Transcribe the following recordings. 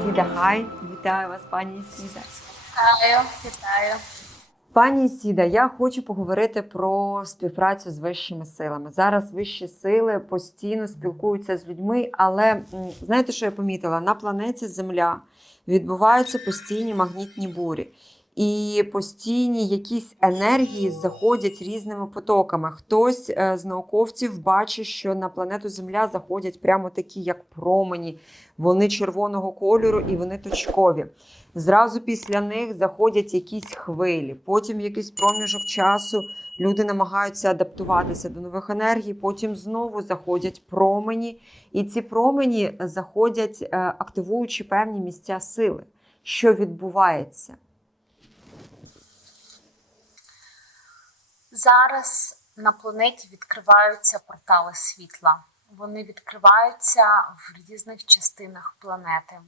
Ісіда. Хай, вітаю вас, пані Сіда. Вітаю, вітаю. Пані Сіда, я хочу поговорити про співпрацю з вищими силами. Зараз вищі сили постійно спілкуються з людьми, але знаєте, що я помітила? На планеті Земля відбуваються постійні магнітні бурі. І постійні якісь енергії заходять різними потоками. Хтось е, з науковців бачить, що на планету Земля заходять прямо такі, як промені, вони червоного кольору і вони точкові. Зразу після них заходять якісь хвилі. Потім якийсь проміжок часу люди намагаються адаптуватися до нових енергій. Потім знову заходять промені, і ці промені заходять, е, активуючи певні місця сили. Що відбувається? Зараз на планеті відкриваються портали світла. Вони відкриваються в різних частинах планети.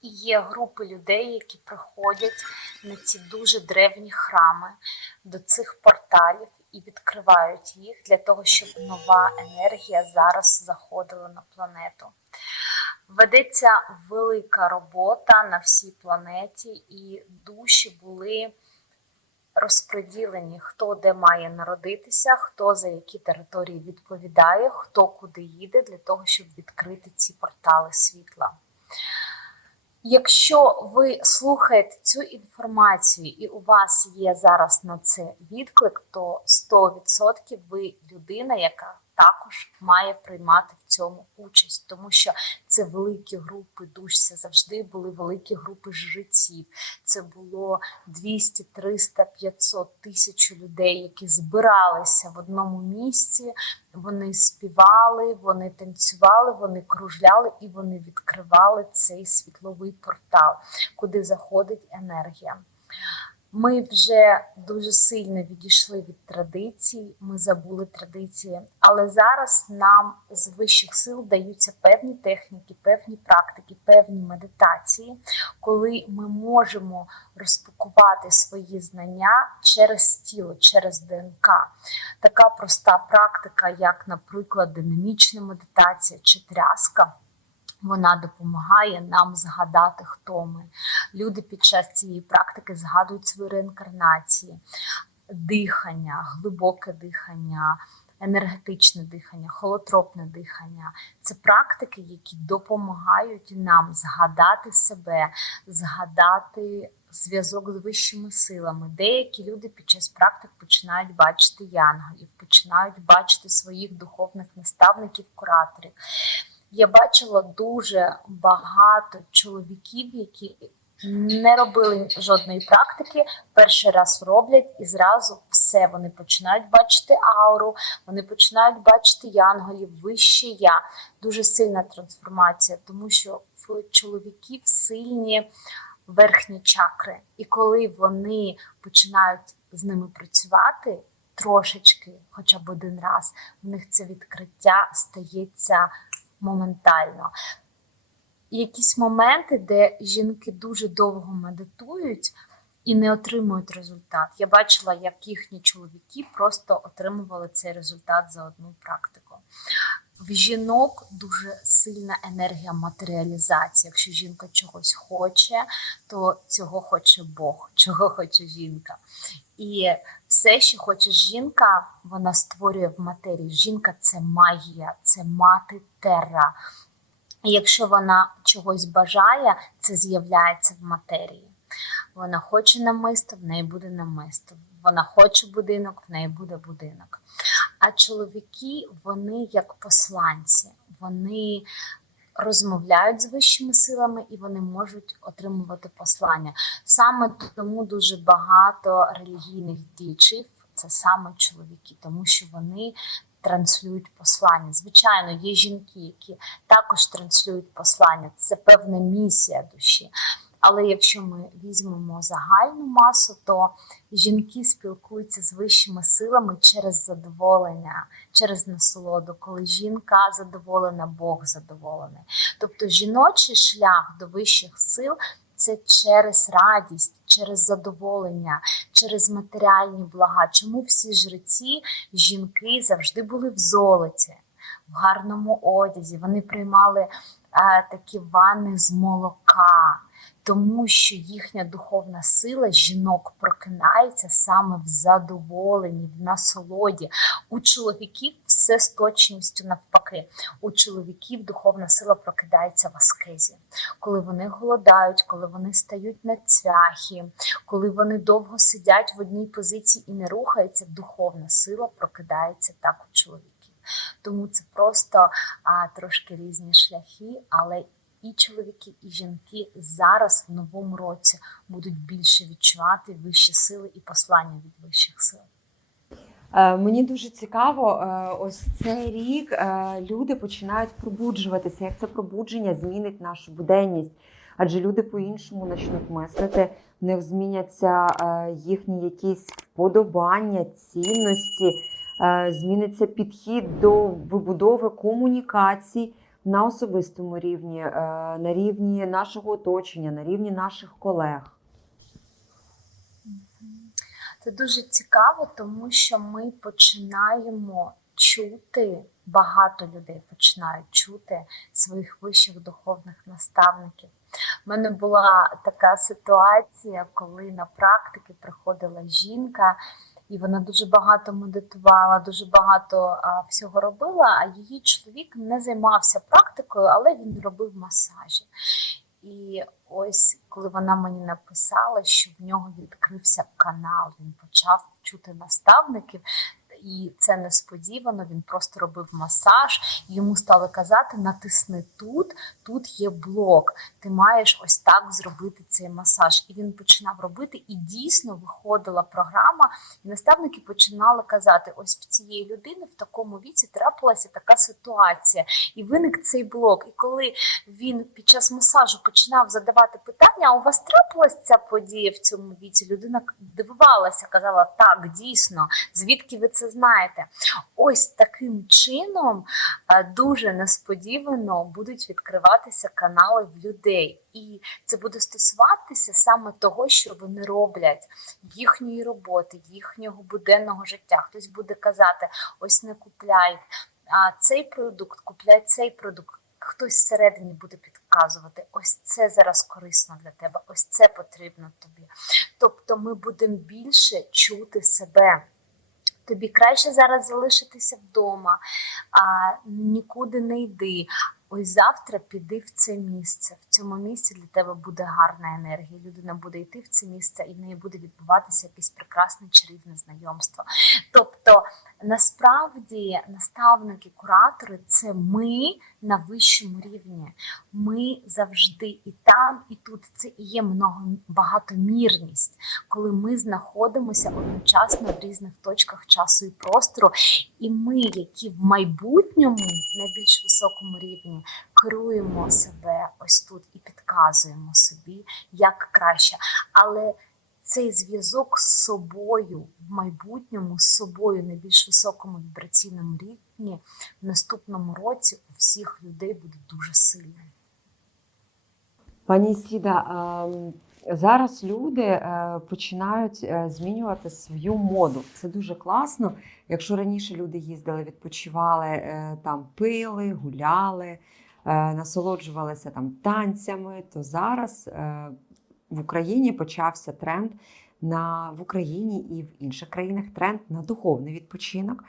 І є групи людей, які приходять на ці дуже древні храми до цих порталів і відкривають їх для того, щоб нова енергія зараз заходила на планету. Ведеться велика робота на всій планеті, і душі були розподілені, хто де має народитися, хто за які території відповідає, хто куди їде для того, щоб відкрити ці портали світла. Якщо ви слухаєте цю інформацію і у вас є зараз на це відклик, то 100% ви людина, яка також має приймати в цьому участь, тому що це великі групи душ, це завжди були великі групи жреців. Це було 200, 300, 500 тисяч людей, які збиралися в одному місці. Вони співали, вони танцювали, вони кружляли і вони відкривали цей світловий портал, куди заходить енергія. Ми вже дуже сильно відійшли від традицій, ми забули традиції, але зараз нам з вищих сил даються певні техніки, певні практики, певні медитації, коли ми можемо розпакувати свої знання через тіло, через ДНК. Така проста практика, як, наприклад, динамічна медитація чи тряска. Вона допомагає нам згадати, хто ми. Люди під час цієї практики згадують свої реінкарнації, дихання, глибоке дихання, енергетичне дихання, холотропне дихання. Це практики, які допомагають нам згадати себе, згадати зв'язок з вищими силами. Деякі люди під час практик починають бачити янголів, починають бачити своїх духовних наставників, кураторів. Я бачила дуже багато чоловіків, які не робили жодної практики, перший раз роблять і зразу все. Вони починають бачити ауру, вони починають бачити янголів, вище я. Дуже сильна трансформація, тому що в чоловіків сильні верхні чакри. І коли вони починають з ними працювати трошечки, хоча б один раз, в них це відкриття стається моментально. Якісь моменти, де жінки дуже довго медитують і не отримують результат. Я бачила, як їхні чоловіки просто отримували цей результат за одну практику. В жінок дуже сильна енергія матеріалізації. Якщо жінка чогось хоче, то цього хоче Бог, чого хоче жінка. І все, що хоче жінка, вона створює в матерії. Жінка це магія, це мати терра. І якщо вона чогось бажає, це з'являється в матерії. Вона хоче намисто, в неї буде намисто. Вона хоче будинок, в неї буде будинок. А чоловіки, вони як посланці, вони розмовляють з вищими силами і вони можуть отримувати послання. Саме тому дуже багато релігійних діячів це саме чоловіки, тому що вони транслюють послання. Звичайно, є жінки, які також транслюють послання. Це певна місія душі. Але якщо ми візьмемо загальну масу, то жінки спілкуються з вищими силами через задоволення, через насолоду. Коли жінка задоволена, Бог задоволений. Тобто жіночий шлях до вищих сил це через радість, через задоволення, через матеріальні блага. Чому всі жреці, жінки завжди були в золоті, в гарному одязі? Вони приймали такі ванни з молока. Тому що їхня духовна сила жінок прокинається саме в задоволенні, в насолоді. У чоловіків все з точністю навпаки. У чоловіків духовна сила прокидається в аскезі, коли вони голодають, коли вони стають на цвяхи, коли вони довго сидять в одній позиції і не рухаються, духовна сила прокидається так у чоловіків. Тому це просто а, трошки різні шляхи, але і чоловіки, і жінки зараз в новому році будуть більше відчувати вищі сили і послання від вищих сил. Е, Мені дуже цікаво, е, ось цей рік е, люди починають пробуджуватися. Як це пробудження змінить нашу буденність? Адже люди по-іншому почнуть мислити, в них зміняться їхні якісь вподобання, цінності, зміниться підхід до вибудови комунікацій на особистому рівні, е, на рівні нашого оточення, на рівні наших колег. Це дуже цікаво, тому що ми починаємо чути, багато людей починають чути своїх вищих духовних наставників. У мене була така ситуація, коли на практики приходила жінка, і вона дуже багато медитувала, дуже багато а, всього робила. А її чоловік не займався практикою, але він робив масажі. І ось коли вона мені написала, що в нього відкрився канал, він почав чути наставників. І це несподівано, він просто робив масаж. Йому стали казати: натисни тут, тут є блок. Ти маєш ось так зробити цей масаж. І він починав робити, і дійсно виходила програма. І наставники починали казати: ось в цієї людини в такому віці трапилася така ситуація, і виник цей блок. І коли він під час масажу починав задавати питання: а у вас трапилась ця подія в цьому віці? Людина дивувалася, казала: так, дійсно, звідки ви це знаєте? Ось таким чином е, дуже несподівано будуть відкриватися канали в людей, і це буде стосуватися саме того, що вони роблять, їхньої роботи, їхнього буденного життя. Хтось буде казати: ось не купляй а цей продукт, купляй цей продукт. Хтось всередині буде підказувати, ось це зараз корисно для тебе, ось це потрібно тобі. Тобто ми будемо більше чути себе. Тобі краще зараз залишитися вдома, а нікуди не йди. Ось завтра піди в це місце. В цьому місці для тебе буде гарна енергія. Людина буде йти в це місце, і в неї буде відбуватися якесь прекрасне чарівне знайомство. Тобто, насправді, наставники, куратори це ми на вищому рівні. Ми завжди і там, і тут. Це і є много багатомірність, коли ми знаходимося одночасно в різних точках часу і простору, і ми, які в майбутньому на більш високому рівні, керуємо себе ось тут і підказуємо собі, як краще. Але цей зв'язок з собою в майбутньому, з собою на більш високому вібраційному рівні в наступному році у всіх людей буде дуже сильним. Пані Сіда, ем, зараз люди е, починають е, змінювати свою моду. Це дуже класно. Якщо раніше люди їздили, відпочивали, е, там пили, гуляли, насолоджувалися там танцями, то зараз в Україні почався тренд на в Україні і в інших країнах тренд на духовний відпочинок.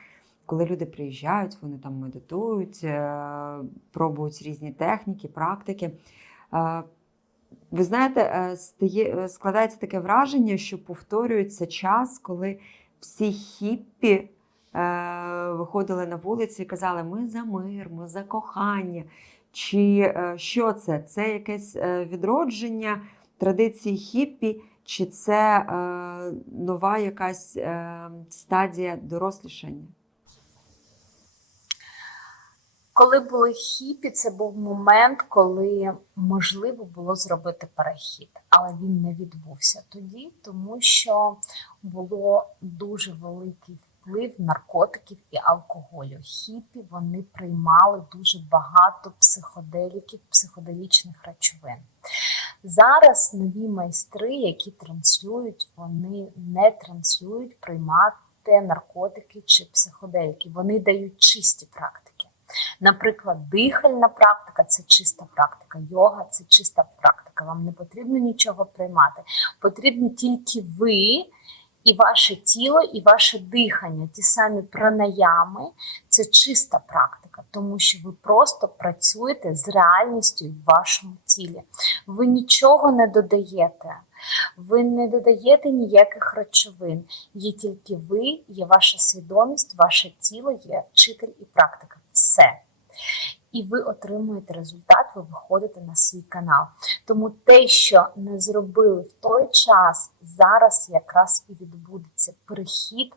Коли люди приїжджають, вони там медитують, пробують різні техніки, практики. Ви знаєте, е, стає, е, складається таке враження, що повторюється час, коли всі хіппі е, виходили на вулиці і казали: Ми за мир, ми за кохання. Чи що це? Це якесь відродження традиції хіппі, чи це нова якась стадія дорослішання? Коли були хіпі, це був момент, коли можливо було зробити перехід, але він не відбувся тоді, тому що було дуже великий вплив наркотиків і алкоголю. Хіпі вони приймали дуже багато психоделіків, психоделічних речовин. Зараз нові майстри, які транслюють, вони не транслюють приймати наркотики чи психоделіки. Вони дають чисті практики. Наприклад, дихальна практика це чиста практика, йога це чиста практика. Вам не потрібно нічого приймати. Потрібні тільки ви і ваше тіло, і ваше дихання. Ті самі пранаями це чиста практика, тому що ви просто працюєте з реальністю в вашому тілі. Ви нічого не додаєте. Ви не додаєте ніяких речовин. Є тільки ви, є ваша свідомість, ваше тіло, є вчитель і практика. Все. І ви отримуєте результат, ви виходите на свій канал. Тому те, що не зробили в той час, зараз якраз і відбудеться перехід,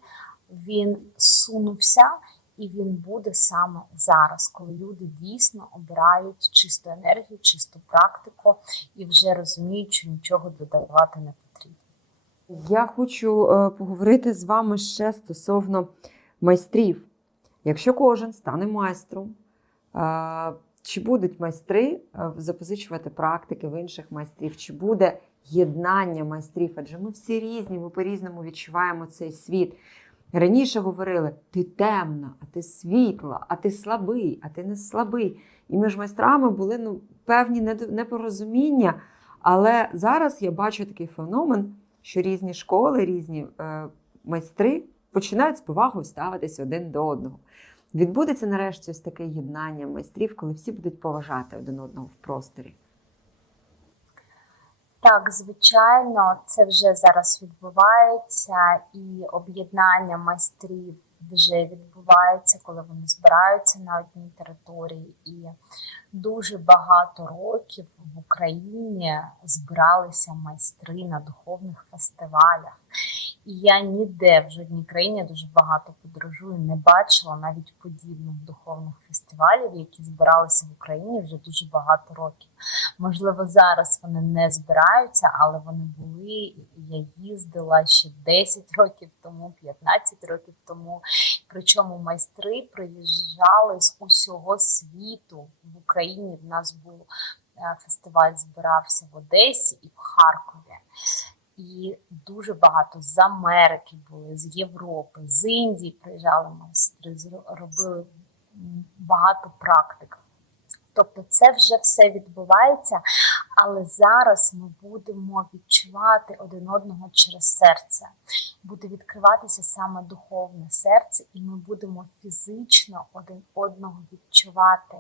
він сунувся. І він буде саме зараз, коли люди дійсно обирають чисту енергію, чисту практику і вже розуміють, що нічого додавати не потрібно. Я хочу е, поговорити з вами ще стосовно майстрів. Якщо кожен стане майстром, чи будуть майстри е, запозичувати практики в інших майстрів, чи буде єднання майстрів? Адже ми всі різні, ми по-різному відчуваємо цей світ. Раніше говорили: ти темна, а ти світла, а ти слабий, а ти не слабий. І між майстрами були ну, певні непорозуміння. Але зараз я бачу такий феномен, що різні школи, різні е, майстри починають з повагою ставитись один до одного. Відбудеться нарешті ось таке єднання майстрів, коли всі будуть поважати один одного в просторі. Так, звичайно, це вже зараз відбувається, і об'єднання майстрів вже відбувається, коли вони збираються на одній території. І дуже багато років в Україні збиралися майстри на духовних фестивалях. І я ніде в жодній країні я дуже багато подорожую, не бачила навіть подібних духовних фестивалів, які збиралися в Україні вже дуже багато років. Можливо, зараз вони не збираються, але вони були. Я їздила ще 10 років тому, 15 років тому. Причому майстри приїжджали з усього світу в Україні. В нас був е, фестиваль, збирався в Одесі і в Харкові. І дуже багато з Америки були, з Європи, з Індії приїжджали майстри, робили багато практик. Тобто це вже все відбувається, але зараз ми будемо відчувати один одного через серце. Буде відкриватися саме духовне серце, і ми будемо фізично один одного відчувати.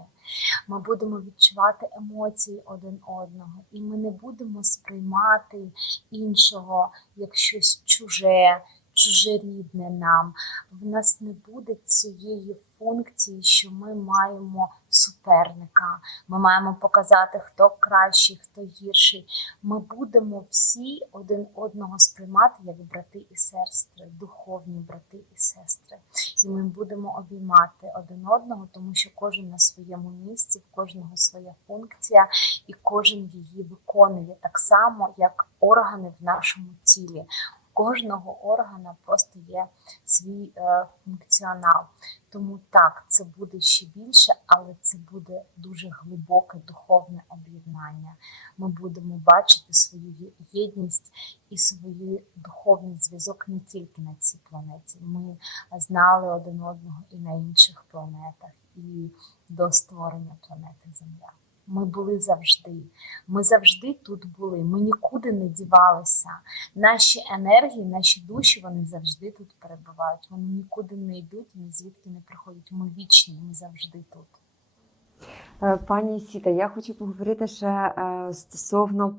Ми будемо відчувати емоції один одного, і ми не будемо сприймати іншого як щось чуже, чужерідне нам. В нас не буде цієї функції, що ми маємо суперника. Ми маємо показати, хто кращий, хто гірший. Ми будемо всі один одного сприймати як брати і сестри, духовні брати і сестри. І ми будемо обіймати один одного, тому що кожен на своєму місці, в кожного своя функція, і кожен її виконує так само, як органи в нашому тілі. Кожного органа просто є свій е, функціонал. Тому так, це буде ще більше, але це буде дуже глибоке духовне об'єднання. Ми будемо бачити свою єдність і свій духовний зв'язок не тільки на цій планеті. Ми знали один одного і на інших планетах, і до створення планети Земля. Ми були завжди. Ми завжди тут були. Ми нікуди не дівалися. Наші енергії, наші душі, вони завжди тут перебувають. Вони нікуди не йдуть, ні звідки не приходять. Ми вічні, ми завжди тут. Е, Пані Сіта, я хочу поговорити ще е, стосовно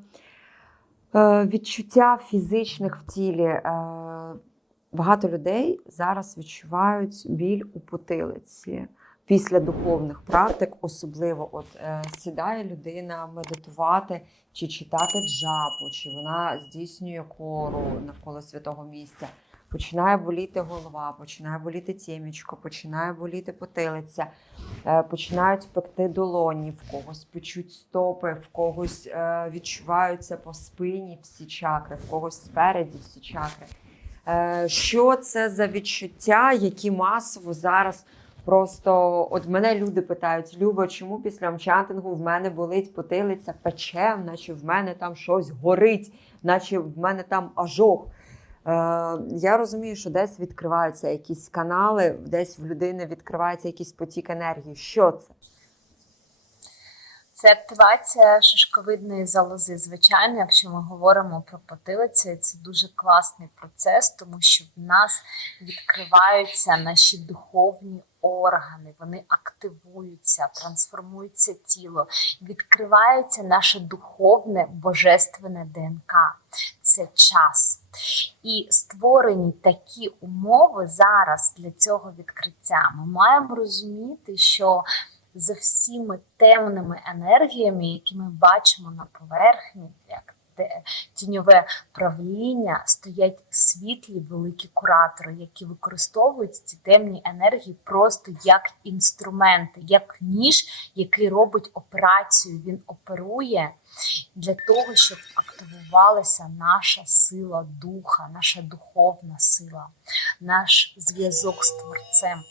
е, відчуття фізичних в тілі. Багато людей зараз відчувають біль у потилиці після духовних практик, особливо от е, сідає людина медитувати чи читати джапу, чи вона здійснює кору навколо святого місця. Починає боліти голова, починає боліти тімічко, починає боліти потилиця, е, починають пекти долоні, в когось печуть стопи, в когось е, відчуваються по спині всі чакри, в когось спереді всі чакри. Е, Що це за відчуття, які масово зараз просто от мене люди питають: Люба, чому після амчантингу в мене болить потилиця, пече, наче в мене там щось горить, наче в мене там ажог. я розумію, що десь відкриваються якісь канали, десь в людини відкривається якийсь потік енергії. Що це? Це активація шишковидної залози. Звичайно, якщо ми говоримо про потилицю, це дуже класний процес, тому що в нас відкриваються наші духовні органи, вони активуються, трансформується тіло, відкривається наше духовне божественне ДНК. Це час. І створені такі умови зараз для цього відкриття. Ми маємо розуміти, що за всіми темними енергіями, які ми бачимо на поверхні, як тіньове правління, стоять світлі великі куратори, які використовують ці темні енергії просто як інструменти, як ніж, який робить операцію. Він оперує для того, щоб активувалася наша сила духа, наша духовна сила, наш зв'язок з творцем.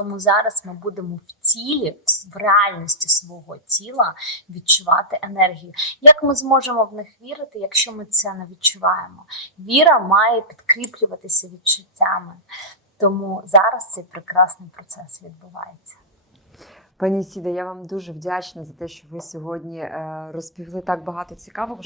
Тому зараз ми будемо в тілі, в реальності свого тіла відчувати енергію. Як ми зможемо в них вірити, якщо ми це не відчуваємо? Віра має підкріплюватися відчуттями. Тому зараз цей прекрасний процес відбувається. Пані Сіда, я вам дуже вдячна за те, що ви сьогодні е, розповіли так багато цікавого.